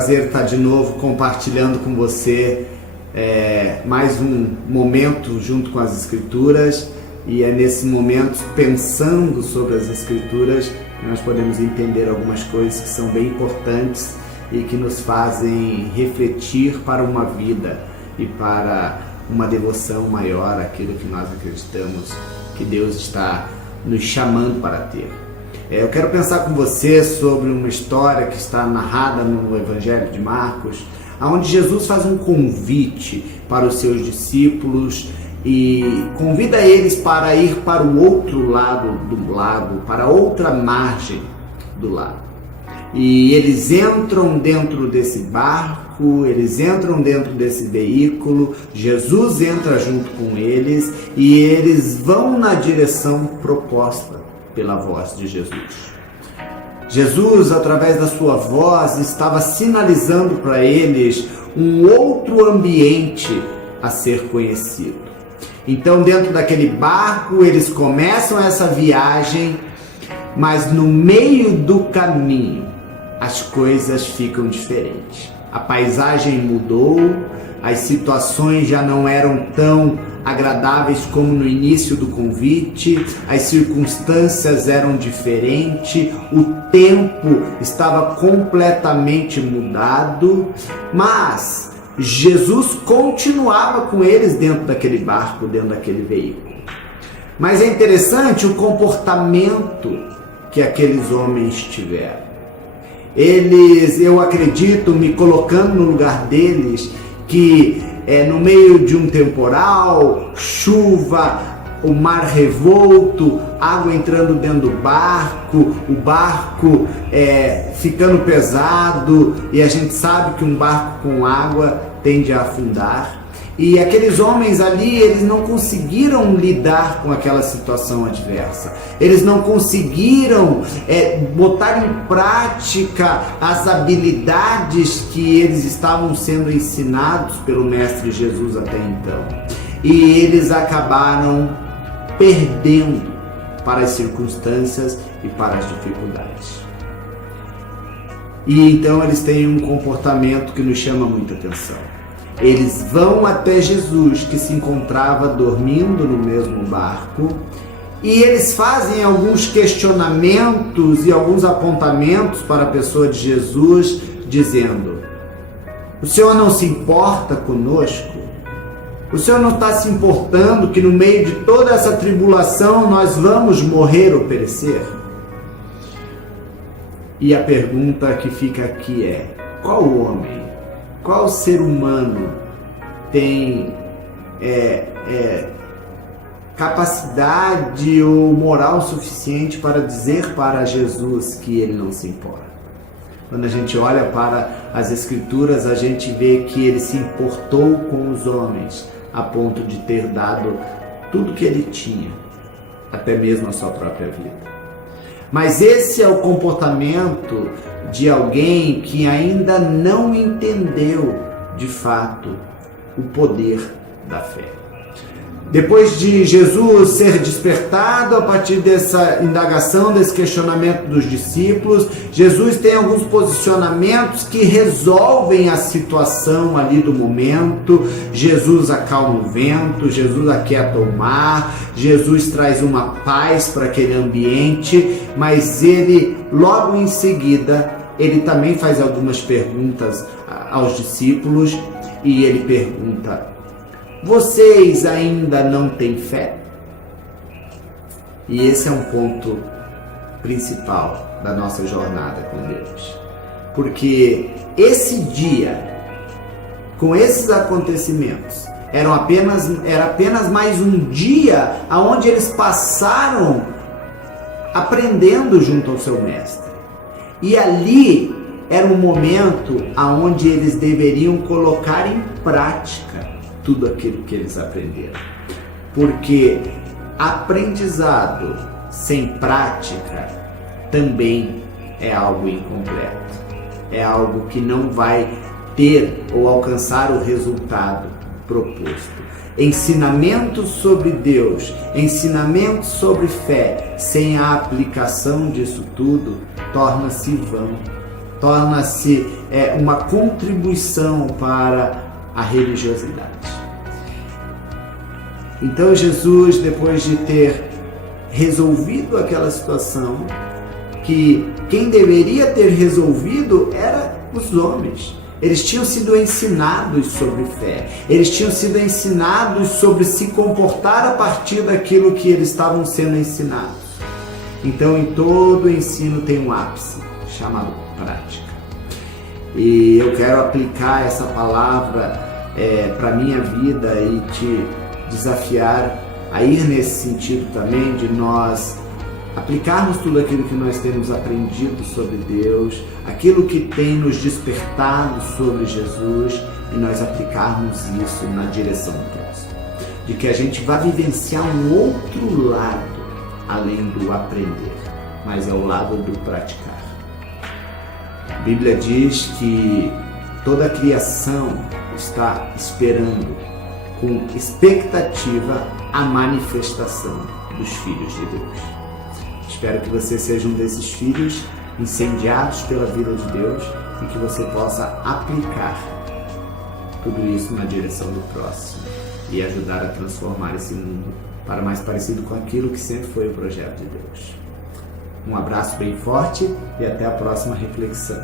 prazer estar de novo compartilhando com você mais um momento junto com as Escrituras, e é nesse momento, pensando sobre as Escrituras, que nós podemos entender algumas coisas que são bem importantes e que nos fazem refletir para uma vida e para uma devoção maior àquilo que nós acreditamos que Deus está nos chamando para ter. Eu quero pensar com você sobre uma história que está narrada no Evangelho de Marcos, onde Jesus faz um convite para os seus discípulos e convida eles para ir para o outro lado do lago, para outra margem do lago. E eles entram dentro desse barco, eles entram dentro desse veículo, Jesus entra junto com eles e eles vão na direção proposta pela voz de Jesus. Jesus, através da sua voz, estava sinalizando para eles um outro ambiente a ser conhecido. Então, dentro daquele barco, eles começam essa viagem, mas no meio do caminho, as coisas ficam diferentes. A paisagem mudou, as situações já não eram tão agradáveis como no início do convite, as circunstâncias eram diferentes, o tempo estava completamente mudado, mas Jesus continuava com eles dentro daquele barco, dentro daquele veículo. Mas é interessante o comportamento que aqueles homens tiveram. Eu acredito, me colocando no lugar deles, que no meio de um temporal, chuva, o mar revolto, água entrando dentro do barco, o barco ficando pesado, e a gente sabe que um barco com água tende a afundar. E aqueles homens ali, eles não conseguiram lidar com aquela situação adversa. Eles não conseguiram botar em prática as habilidades que eles estavam sendo ensinados pelo Mestre Jesus até então. E eles acabaram perdendo para as circunstâncias e para as dificuldades. E então eles têm um comportamento que nos chama muita atenção. Eles vão até Jesus, que se encontrava dormindo no mesmo barco, e eles fazem alguns questionamentos e alguns apontamentos para a pessoa de Jesus, dizendo: o Senhor não se importa conosco? O Senhor não está se importando que no meio de toda essa tribulação nós vamos morrer ou perecer? E a pergunta que fica aqui é: qual homem, qual ser humano tem capacidade ou moral suficiente para dizer para Jesus que ele não se importa? Quando a gente olha para as Escrituras, a gente vê que ele se importou com os homens a ponto de ter dado tudo que ele tinha, até mesmo a sua própria vida. Mas esse é o comportamento de alguém que ainda não entendeu, de fato, o poder da fé. Depois de Jesus ser despertado a partir dessa indagação, desse questionamento dos discípulos, Jesus tem alguns posicionamentos que resolvem a situação ali do momento. Jesus acalma o vento, Jesus aquieta o mar, Jesus traz uma paz para aquele ambiente, mas ele, logo em seguida, ele também faz algumas perguntas aos discípulos, e ele pergunta: vocês ainda não têm fé? E esse é um ponto principal da nossa jornada com Deus. Porque esse dia, com esses acontecimentos, era apenas mais um dia onde eles passaram aprendendo junto ao seu mestre. E ali era um momento onde eles deveriam colocar em prática tudo aquilo que eles aprenderam. Porque aprendizado sem prática também é algo incompleto. É algo que não vai ter ou alcançar o resultado proposto. Ensinamentos sobre Deus, ensinamentos sobre fé, sem a aplicação disso tudo, torna-se vão. torna-se uma contribuição para a religiosidade. Então Jesus, depois de ter resolvido aquela situação, que quem deveria ter resolvido era os homens. Eles tinham sido ensinados sobre fé, eles tinham sido ensinados sobre se comportar a partir daquilo que eles estavam sendo ensinados. Então, em todo ensino tem um ápice, chamado prática. E eu quero aplicar essa palavra para a minha vida e te desafiar a ir nesse sentido também, de nós aplicarmos tudo aquilo que nós temos aprendido sobre Deus, aquilo que tem nos despertado sobre Jesus, e nós aplicarmos isso na direção do próximo. De que a gente vá vivenciar um outro lado, além do aprender, mas é o lado do praticar. A Bíblia diz que toda a criação está esperando com expectativa a manifestação dos filhos de Deus. Espero que você seja um desses filhos incendiados pela vida de Deus e que você possa aplicar tudo isso na direção do próximo e ajudar a transformar esse mundo para mais parecido com aquilo que sempre foi o projeto de Deus. Um abraço bem forte e até a próxima reflexão.